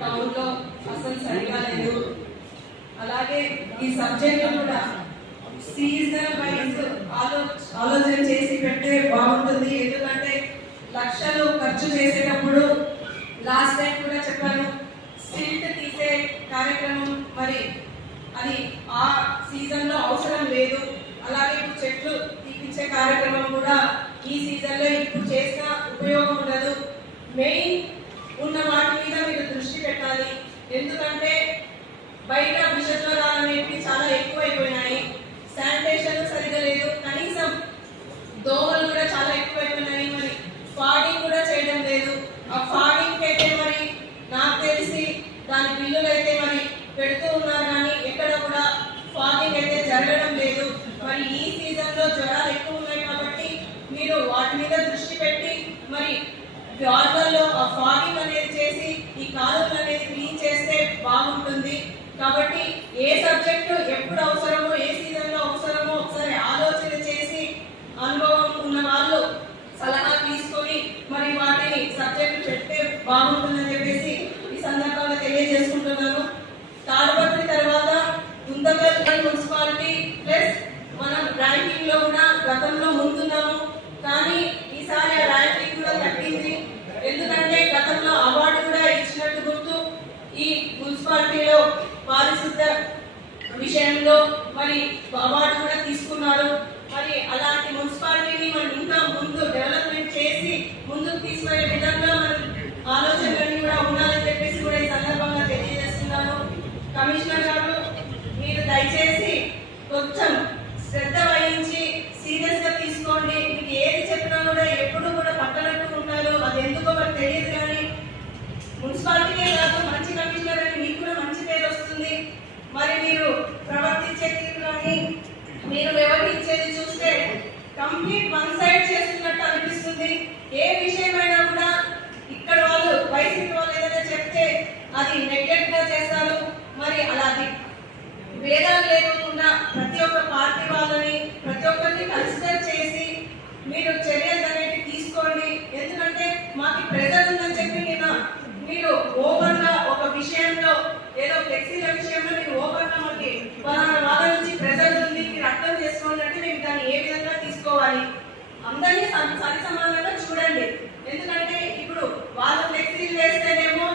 Town లో అసలు సరిగా లేదు. అలాగే ఈ సబ్జెక్ట్ కూడా సీజనల్ వైజ్ ఆలోచన చేసి పెడితే బాగుంటుంది. ఎందుకంటే లక్షలు ఖర్చు చేసేటప్పుడు లాస్ట్ టైం కూడా చెప్పాను, సిల్ట్ తీసే కార్యక్రమం మరి అది ఆ సీజన్ లో అవసరం లేదు. అలాగే ఇప్పుడు చెట్లు తీపించే కార్యక్రమం కూడా ఈ సీజన్ లో ఇప్పుడు చేసిన ఉపయోగం ఉండదు. మెయిన్ ఉన్న వాటి మీద మీరు దృష్టి పెట్టాలి. ఎందుకంటే బయట విషజ్వరాలు అనేవి చాలా ఎక్కువైపోయినాయి. శానిటేషన్ సరిగా లేదు, కనీసం దోమలు కూడా చాలా ఎక్కువైపోయినాయి. మరి ఫాగింగ్ కూడా చేయడం లేదు. ఆ ఫాగింగ్ అయితే మరి నాకు తెలిసి దాని బిల్లులు అయితే మరి పెడుతూ ఉన్నారు, కానీ ఎక్కడ కూడా ఫాగింగ్ అయితే జరగడం లేదు. మరి ఈ సీజన్ లో జ్వరాలు ఎక్కువ ఉన్నాయి కాబట్టి మీరు వాటి మీద దృష్టి పెట్టి మరి వార్డుల్లో ఆ ఫాగింగ్ అనేది చేసి ఈ కాలువలు అనేది క్లీన్ చేస్తే బాగుంటుంది. కాబట్టి ఏ సబ్జెక్టు ఎప్పుడు అవసరమో ఏ సీజన్ లో అవసరమో ఒకసారి ఆలోచన చేసి అనుభవం ఉన్న వాళ్ళు సలహా తీసుకొని మరి వాటిని సబ్జెక్టు పెడితే బాగుంటుందని చెప్పేసి ఈ సందర్భంగా తెలియజేసుకుంటున్నాను. తాడిపత్రి తర్వాత గుంతకల్ మున్సిపాలిటీ ప్లస్ మనం ర్యాంకింగ్ లో కూడా గతంలో ముందున్నాము, కానీ ఈసారి ఆ ర్యాంకింగ్ కూడా తగ్గింది. ఎందుకంటే గతంలో అవార్డు కూడా ఇచ్చినట్టు గుర్తు. ఈ మున్సిపాలిటీలో పారిశుద్ధ విషయంలో మరి అవార్డు కూడా తీసుకున్నారు. మరి అలాంటి మున్సిపాలిటీని మనం ఇంకా ముందు డెవలప్మెంట్ చేసి ముందుకు తీసుకునే విధంగా మనం ఆలోచనలన్నీ కూడా ఉండాలని చెప్పేసి కూడా ఈ సందర్భంగా తెలియజేస్తున్నాను. కమిషనర్ గారు, మీరు దయచేసి కొంచెం శ్రద్ధ వహించి సీరియస్ గా తీసుకోండి. మీకు ఏది చెప్పినా కూడా ఎప్పుడు కూడా పట్టనట్టు ఉంటారు. అది ఎందుకో మనకు తెలియదు, కానీ మున్సిపాలిటీకే కాదు మంచి కమిషనర్ అని మీకు కూడా మంచి పేరు వస్తుంది. మరి మీరు ప్రవర్తించే తీరు కానీ మీరు వ్యవహరించేది చూస్తే కంప్లీట్ వన్ సైడ్ చేస్తున్నట్టు అనిపిస్తుంది. ఏ విషయమైనా కూడా ఇక్కడ వాళ్ళు వైసీపీ వాళ్ళు ఏదైనా చెప్తే అది నెగ్లెక్ట్ గా చేస్తారు. మరి అలాగే భేదాలు లేకుండా ప్రతి ఒక్క పార్టీ వాళ్ళని ప్రతి ఒక్కరిని కన్సిడర్ చేసి మీరు చర్యలు అనేవి తీసుకోండి. ఎందుకంటే మాకు ప్రెజర్ ఉందని చెప్పి మీరు ఓపెన్ గా ఒక విషయంలో ఏదో ఫ్లెక్సీల విషయంలో మీరు ఓపెన్ గా మాకు వాళ్ళ నుంచి ప్రెజర్ ఉంది మీరు అర్థం చేసుకోండి అంటే మేము దాన్ని ఏ విధంగా తీసుకోవాలి, అందరినీ సరి సమానంగా చూడండి. ఎందుకంటే ఇప్పుడు వాళ్ళు ఫ్లెక్సీలు వేస్తేనేమో